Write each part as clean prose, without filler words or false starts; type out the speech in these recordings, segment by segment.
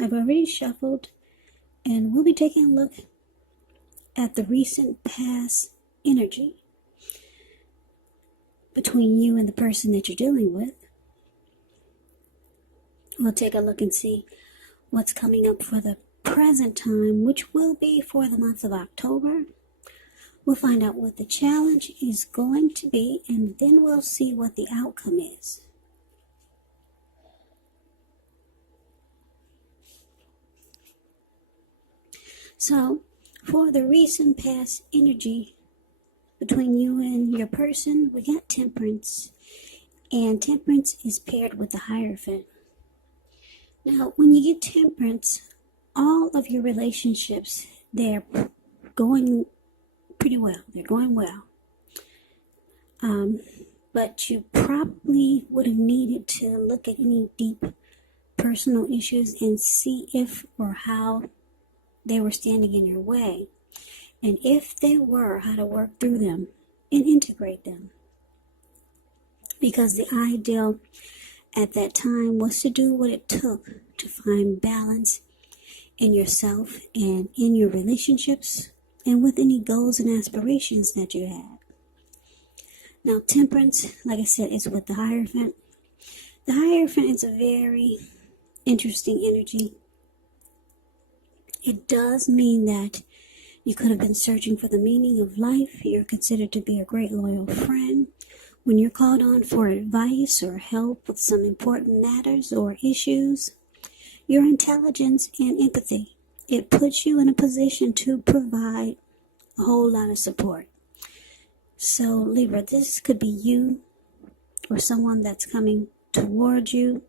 I've already shuffled, and we'll be taking a look at the recent past energy between you and the person that you're dealing with. We'll take a look and see what's coming up for the present time, which will be for the month of October. We'll find out what the challenge is going to be, and then we'll see what the outcome is. So, for the recent past energy between you and your person, we got Temperance, and Temperance is paired with the Hierophant. Now, when you get Temperance, all of your relationships, they're going pretty well. They're going well. But you probably would have needed to look at any deep personal issues and see if or how they were standing in your way. And if they were, how to work through them and integrate them. Because the ideal at that time was to do what it took to find balance in yourself and in your relationships and with any goals and aspirations that you had. Now, Temperance, like I said, is with the Hierophant. The Hierophant is a very interesting energy. It does mean that you could have been searching for the meaning of life. You're considered to be a great loyal friend. When you're called on for advice or help with some important matters or issues, your intelligence and empathy, it puts you in a position to provide a whole lot of support. So, Libra, this could be you or someone that's coming towards you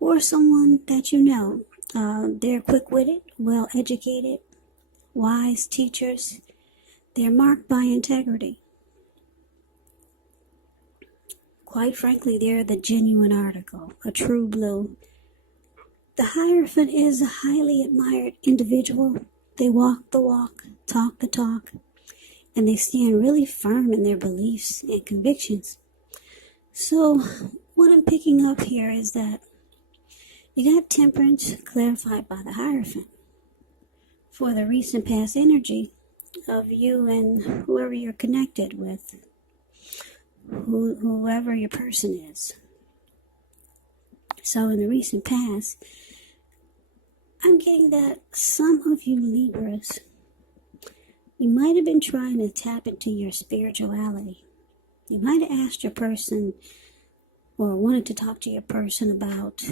or someone that you know. They're quick-witted, well-educated, wise teachers. They're marked by integrity. Quite frankly, they're the genuine article, a true blue. The Hierophant is a highly admired individual. They walk the walk, talk the talk, and they stand really firm in their beliefs and convictions. So, what I'm picking up here is that you got Temperance clarified by the Hierophant for the recent past energy of you and whoever you're connected with, whoever your person is. So in the recent past, I'm getting that some of you Libras, you might have been trying to tap into your spirituality. You might have asked your person or wanted to talk to your person about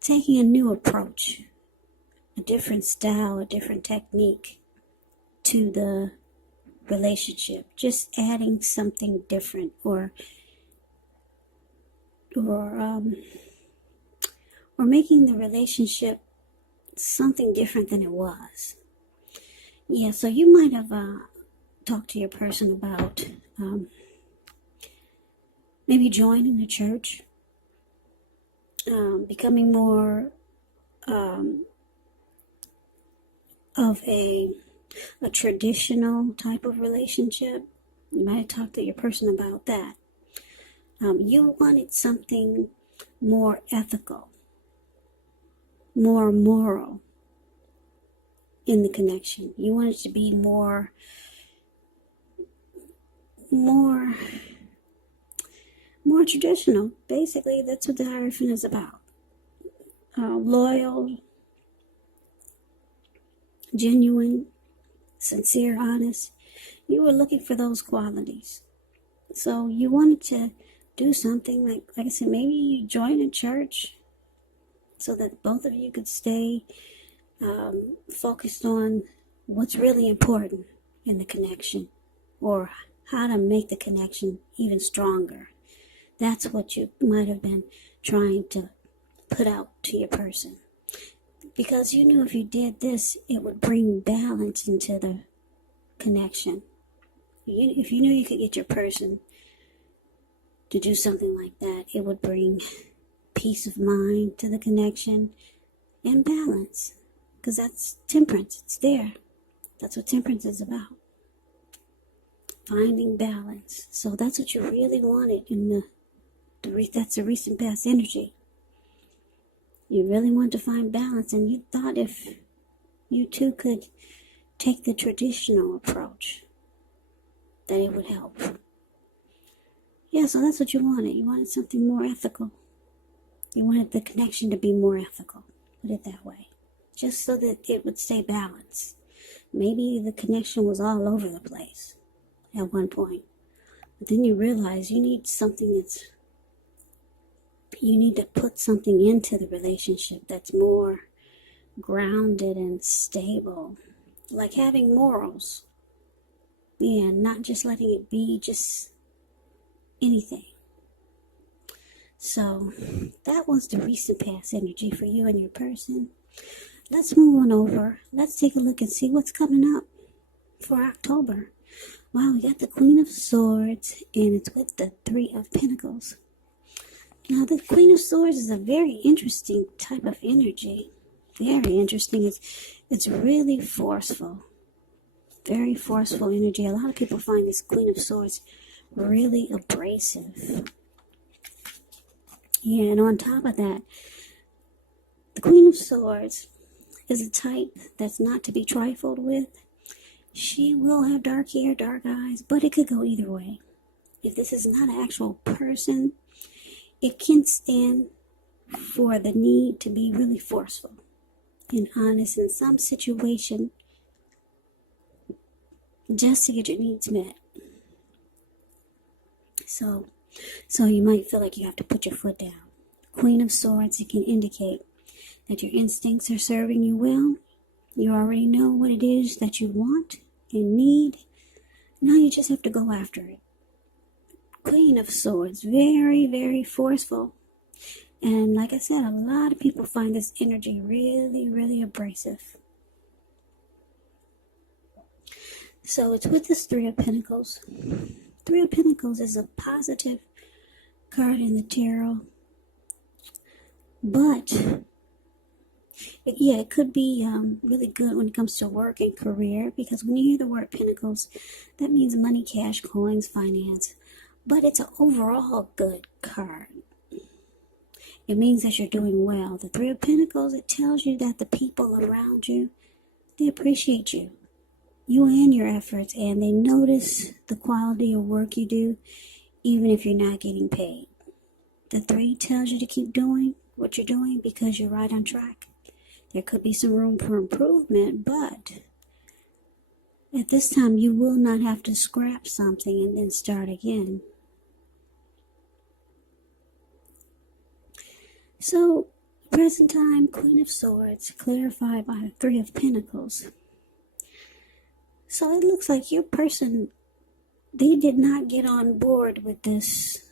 taking a new approach, a different style, a different technique to the relationship, just adding something different or making the relationship something different than it was. Yeah, so you might have talked to your person about maybe joining the church, becoming more of a traditional type of relationship. You might have talked to your person about that. You wanted something more ethical, more moral in the connection. You wanted to be more traditional. Basically, that's what the Hierophant is about. Loyal, genuine, sincere, honest. You were looking for those qualities. So you wanted to do something like I said, maybe you join a church so that both of you could stay focused on what's really important in the connection or how to make the connection even stronger. That's what you might have been trying to put out to your person. Because you knew if you did this, it would bring balance into the connection. If you knew you could get your person to do something like that, it would bring peace of mind to the connection and balance. Because that's Temperance. It's there. That's what Temperance is about. Finding balance. So that's what you really wanted in that's the recent past energy. You really want to find balance, and you thought if you two could take the traditional approach, that it would help. Yeah, so that's what you wanted. You wanted something more ethical. You wanted the connection to be more ethical. Put it that way. Just so that it would stay balanced. Maybe the connection was all over the place at one point. But then you realize you need to put something into the relationship that's more grounded and stable. Like having morals. Yeah, not just letting it be just anything. So that was the recent past energy for you and your person. Let's move on over. Let's take a look and see what's coming up for October. Wow, we got the Queen of Swords, and it's with the Three of Pentacles. Now, the Queen of Swords is a very interesting type of energy. Very interesting. It's really forceful. Very forceful energy. A lot of people find this Queen of Swords really abrasive. Yeah, and on top of that, the Queen of Swords is a type that's not to be trifled with. She will have dark hair, dark eyes, but it could go either way. If this is not an actual person, it can stand for the need to be really forceful and honest in some situation just to get your needs met. So you might feel like you have to put your foot down. Queen of Swords, it can indicate that your instincts are serving you well. You already know what it is that you want and need. Now you just have to go after it. Queen of Swords, very, very forceful. And like I said, a lot of people find this energy really, really abrasive. So it's with this Three of Pentacles. Three of Pentacles is a positive card in the tarot. But, it could be really good when it comes to work and career. Because when you hear the word Pentacles, that means money, cash, coins, finance. But it's an overall good card. It means that you're doing well. The Three of Pentacles, it tells you that the people around you, they appreciate you. You and your efforts, and they notice the quality of work you do, even if you're not getting paid. The Three tells you to keep doing what you're doing because you're right on track. There could be some room for improvement, but at this time you will not have to scrap something and then start again. So, present time, Queen of Swords, clarified by the Three of Pentacles. So it looks like your person, they did not get on board with this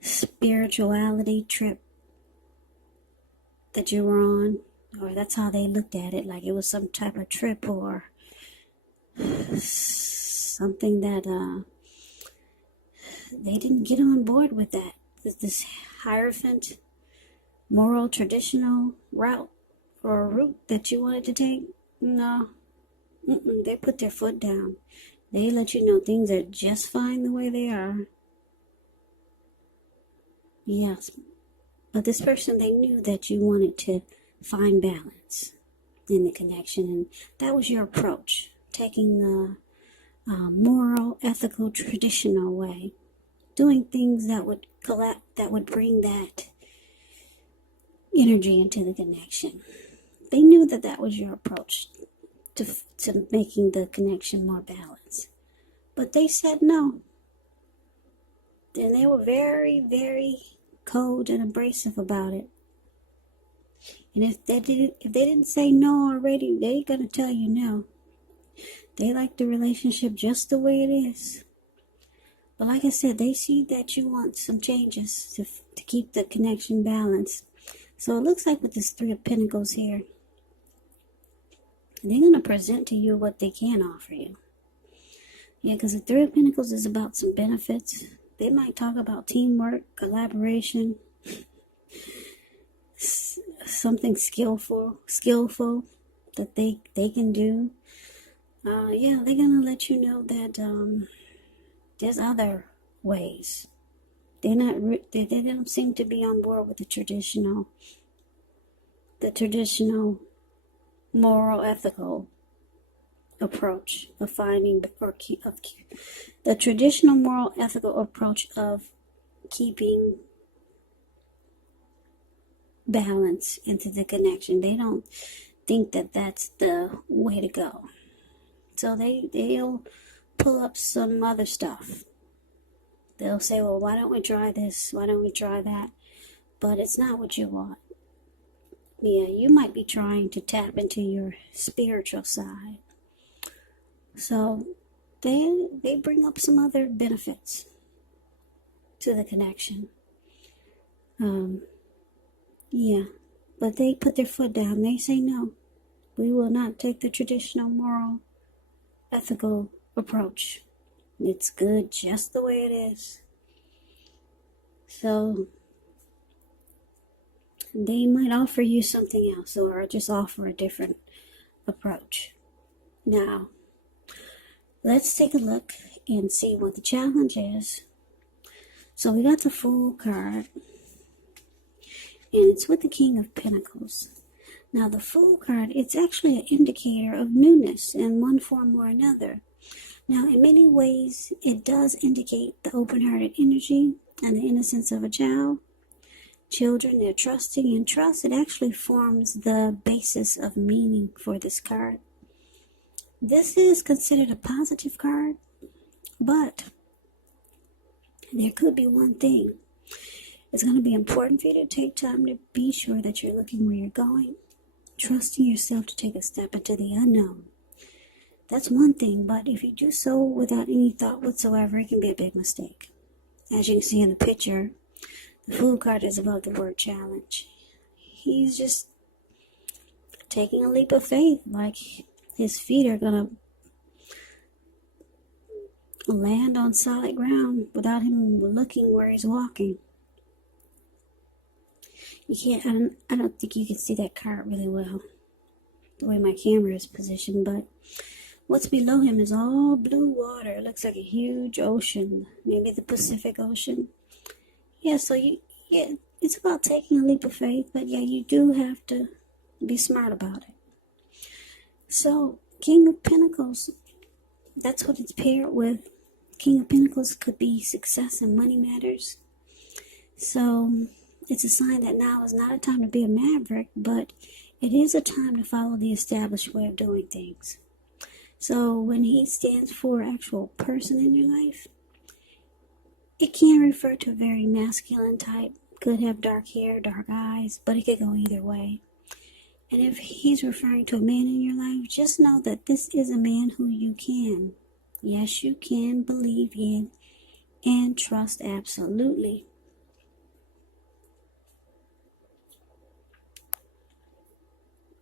spirituality trip that you were on, or that's how they looked at it, like it was some type of trip or something that they didn't get on board with that. This Hierophant, moral, traditional route or route that you wanted to take. No. They put their foot down. They let you know things are just fine the way they are. Yes. But this person, they knew that you wanted to find balance in the connection. And that was your approach. Taking the moral, ethical, traditional way. Doing things that would bring that energy into the connection. They knew that that was your approach to making the connection more balanced. But they said no. And they were very, very cold and abrasive about it. And if they didn't say no already, they're going to tell you no. They like the relationship just the way it is. But like I said, they see that you want some changes to keep the connection balanced. So it looks like with this Three of Pentacles here, they're going to present to you what they can offer you. Yeah, because the Three of Pentacles is about some benefits. They might talk about teamwork, collaboration, something skillful that they can do. They're going to let you know that there's other ways They don't seem to be on board with the traditional moral, ethical approach of finding the traditional moral, ethical approach of keeping balance into the connection. They don't think that that's the way to go. So they'll pull up some other stuff. They'll say, well, why don't we try this? Why don't we try that? But it's not what you want. Yeah, you might be trying to tap into your spiritual side. So they bring up some other benefits to the connection. Yeah, but they put their foot down. They say, no, we will not take the traditional moral, ethical approach. It's good just the way it is. So they might offer you something else, or just offer a different approach. Now, let's take a look and see what the challenge is. So we got the Fool card, and it's with the King of Pentacles. Now, the Fool card, it's actually an indicator of newness in one form or another. Now, in many ways, it does indicate the open-hearted energy and the innocence of a child. Children, they're trusting, and trust, it actually forms the basis of meaning for this card. This is considered a positive card, but there could be one thing. It's going to be important for you to take time to be sure that you're looking where you're going, trusting yourself to take a step into the unknown. That's one thing, but if you do so without any thought whatsoever, it can be a big mistake. As you can see in the picture, the Fool card is above the word challenge. He's just taking a leap of faith, like his feet are going to land on solid ground without him looking where he's walking. You can't, I don't think you can see that card really well, the way my camera is positioned, but what's below him is all blue water. It looks like a huge ocean, maybe the Pacific Ocean. Yeah, so it's about taking a leap of faith, but yeah, you do have to be smart about it. So, King of Pentacles, that's what it's paired with. King of Pentacles could be success in money matters. So, it's a sign that now is not a time to be a maverick, but it is a time to follow the established way of doing things. So, when he stands for an actual person in your life, it can refer to a very masculine type. Could have dark hair, dark eyes, but it could go either way. And if he's referring to a man in your life, just know that this is a man who you can. Yes, you can believe in and trust absolutely.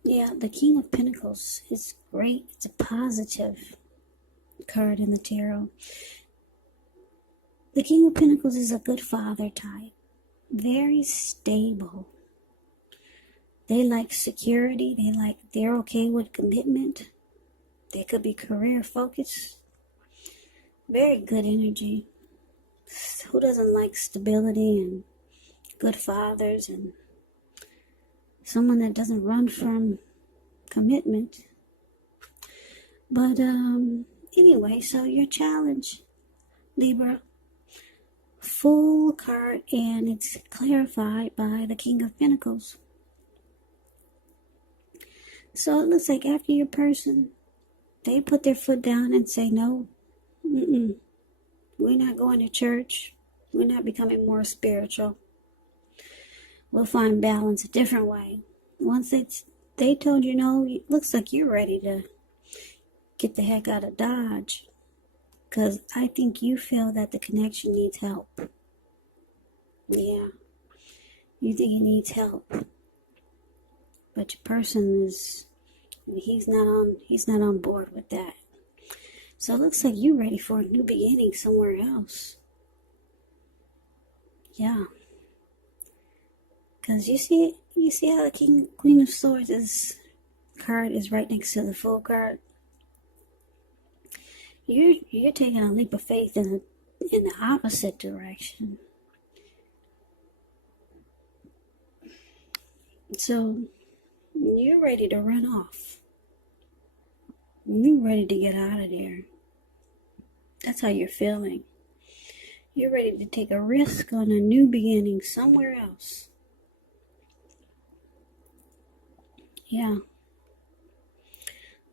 Yeah, the King of Pentacles is great. It's a positive card in the tarot. The King of Pentacles is a good father type. Very stable. They like security. They're okay with commitment. They could be career focused. Very good energy. Who doesn't like stability and good fathers and someone that doesn't run from commitment? But anyway, so your challenge, Libra, Fool card, and it's clarified by the King of Pentacles. So it looks like after your person, they put their foot down and say, no, we're not going to church. We're not becoming more spiritual. We'll find balance a different way. Once they told you no, it looks like you're ready to get the heck out of Dodge. Because I think you feel that the connection needs help. Yeah. You think he needs help. But your person he's not on board with that. So it looks like you're ready for a new beginning somewhere else. Yeah. Because you see how the Queen of Swords card is right next to the Fool card? You're taking a leap of faith in the opposite direction. So you're ready to run off. You're ready to get out of there. That's how you're feeling. You're ready to take a risk on a new beginning somewhere else. Yeah.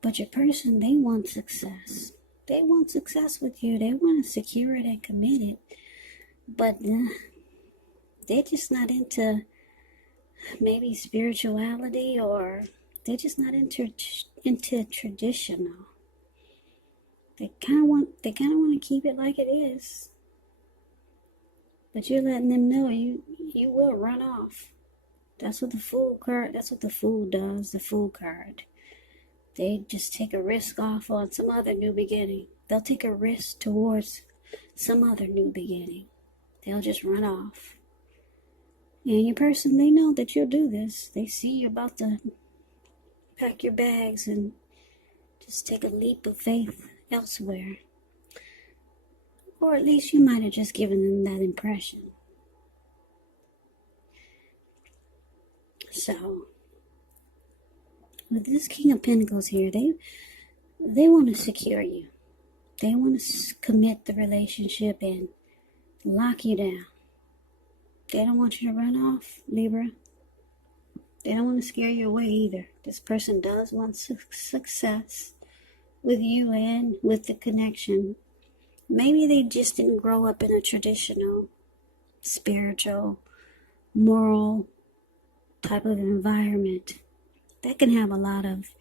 But your person, they want success. They want success with you. They want to secure it and commit it. But they're just not into maybe spirituality, or they're just not into traditional. They kind of want to keep it like it is. But you're letting them know you will run off. That's what the Fool card, that's what the Fool does, the Fool card. They just take a risk off on some other new beginning. They'll take a risk towards some other new beginning. They'll just run off. And your person, they know that you'll do this. They see you about to pack your bags and just take a leap of faith elsewhere. Or at least you might have just given them that impression. So, with this King of Pentacles here, they want to secure you. They want to commit the relationship and lock you down. They don't want you to run off, Libra. They don't want to scare you away either. This person does want success with you and with the connection. Maybe they just didn't grow up in a traditional, spiritual, moral type of environment. That can have a lot of,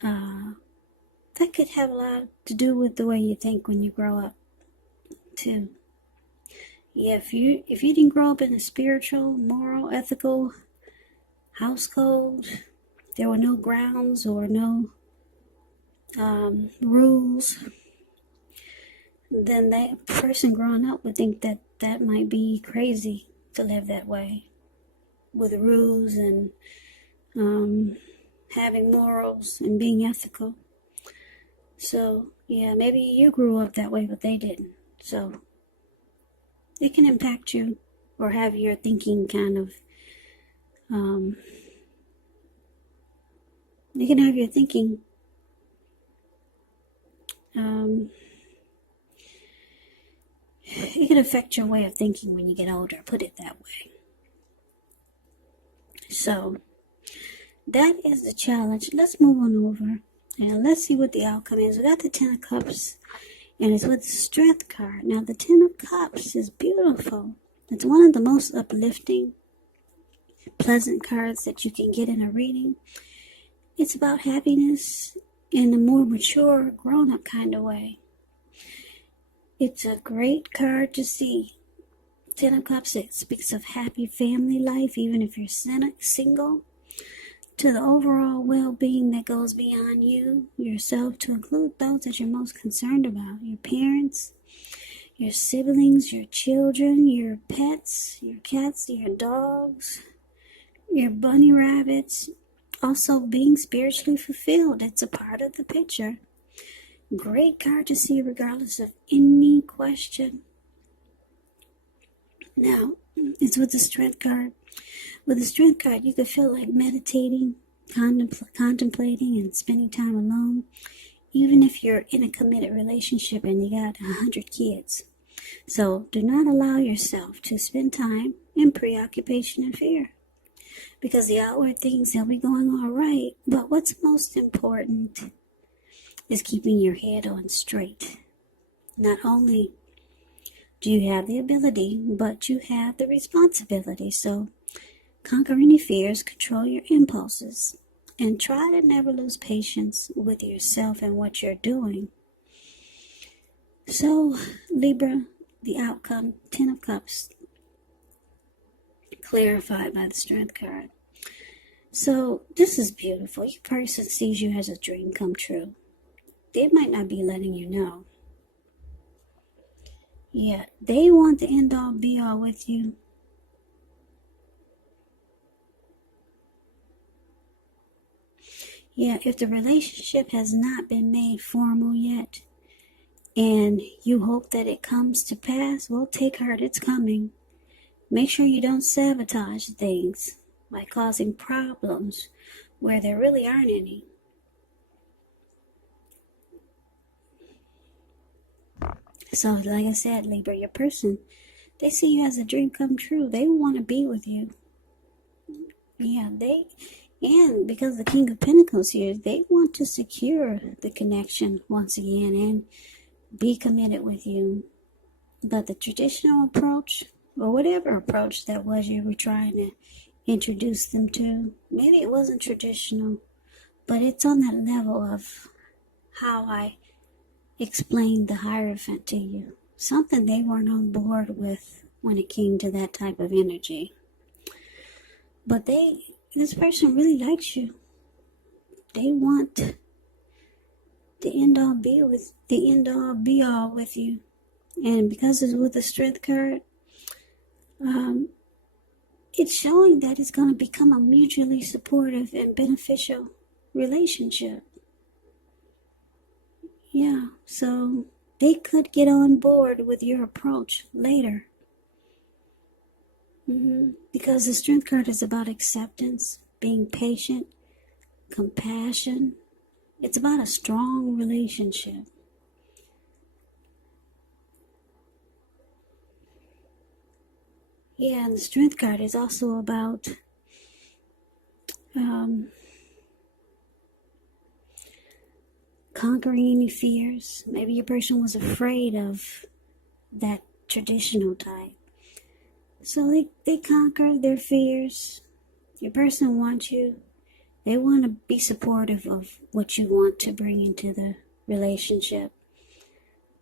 that could have a lot to do with the way you think when you grow up, too. Yeah, if you didn't grow up in a spiritual, moral, ethical household, there were no grounds or no rules, then that person growing up would think that might be crazy to live that way, with rules and having morals and being ethical. So, yeah, maybe you grew up that way, but they didn't. So, it can impact you or have your thinking kind of, you can have your thinking, it can affect your way of thinking when you get older, put it that way. So, that is the challenge. Let's move on over and let's see what the outcome is. We got the Ten of Cups, and it's with the Strength card. Now, the Ten of Cups is beautiful. It's one of the most uplifting, pleasant cards that you can get in a reading. It's about happiness in a more mature, grown-up kind of way. It's a great card to see. Ten of Cups, it speaks of happy family life, even if you're single, to the overall well-being that goes beyond you, yourself, to include those that you're most concerned about, your parents, your siblings, your children, your pets, your cats, your dogs, your bunny rabbits. Also being spiritually fulfilled. It's a part of the picture. Great card to see regardless of any question. Now, it's with the Strength card. With the Strength card, you could feel like meditating, contemplating, and spending time alone, even if you're in a committed relationship and you got 100 kids. So do not allow yourself to spend time in preoccupation and fear, because the outward things, they'll be going all right, but what's most important is keeping your head on straight. Not only do you have the ability, but you have the responsibility. So conquer any fears, control your impulses, and try to never lose patience with yourself and what you're doing. So, Libra, the outcome, Ten of Cups, clarified by the Strength card. So, this is beautiful. Your person sees you as a dream come true. They might not be letting you know. Yeah, they want the end-all, be-all with you. Yeah, if the relationship has not been made formal yet, and you hope that it comes to pass, well, take heart, it's coming. Make sure you don't sabotage things by causing problems where there really aren't any. So, like I said, Libra, your person, they see you as a dream come true. They want to be with you. Yeah, and because the King of Pentacles here, they want to secure the connection once again and be committed with you. But the traditional approach, or whatever approach that was you were trying to introduce them to, maybe it wasn't traditional, but it's on that level of how I explained the Hierophant to you. Something they weren't on board with when it came to that type of energy. But this person really likes you. They want the end all be all with you. And because it's with the Strength card, it's showing that it's going to become a mutually supportive and beneficial relationship. Yeah, so they could get on board with your approach later. Because the Strength card is about acceptance, being patient, compassion. It's about a strong relationship. Yeah, and the Strength card is also about conquering any fears. Maybe your person was afraid of that traditional type. So they conquer their fears. Your person wants you. They want to be supportive of what you want to bring into the relationship.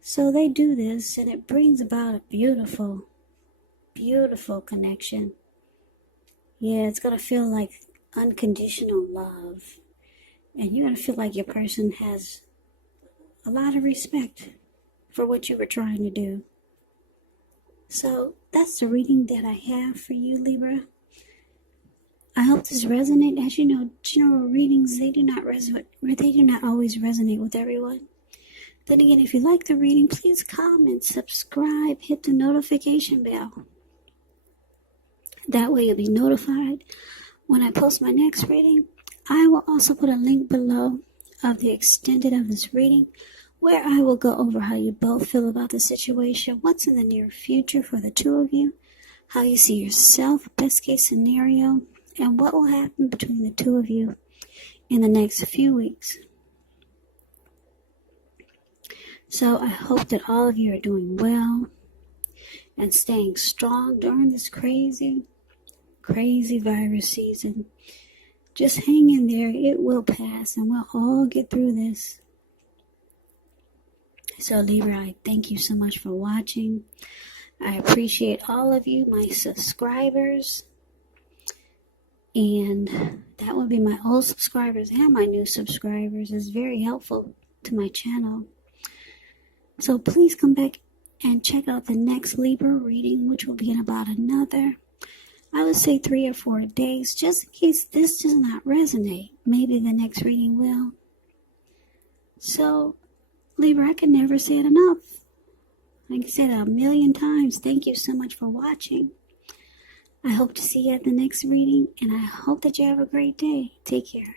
So they do this, and it brings about a beautiful, beautiful connection. Yeah, it's going to feel like unconditional love. And you're going to feel like your person has a lot of respect for what you were trying to do. So that's the reading that I have for you, Libra. I hope this resonates. As you know, general readings, they do not always resonate with everyone. Then again, if you like the reading, please comment, subscribe, hit the notification bell. That way you'll be notified when I post my next reading. I will also put a link below of the extended of this reading, where I will go over how you both feel about the situation, what's in the near future for the two of you, how you see yourself, best case scenario, and what will happen between the two of you in the next few weeks. So I hope that all of you are doing well and staying strong during this crazy, crazy virus season. Just hang in there. It will pass, and we'll all get through this. So Libra, I thank you so much for watching. I appreciate all of you, my subscribers. And that would be my old subscribers and my new subscribers. It's very helpful to my channel. So please come back and check out the next Libra reading, which will be in about another, I would say 3 or 4 days, just in case this does not resonate. Maybe the next reading will. So, Libra, I can never say it enough. I can say that 1,000,000 times. Thank you so much for watching. I hope to see you at the next reading, and I hope that you have a great day. Take care.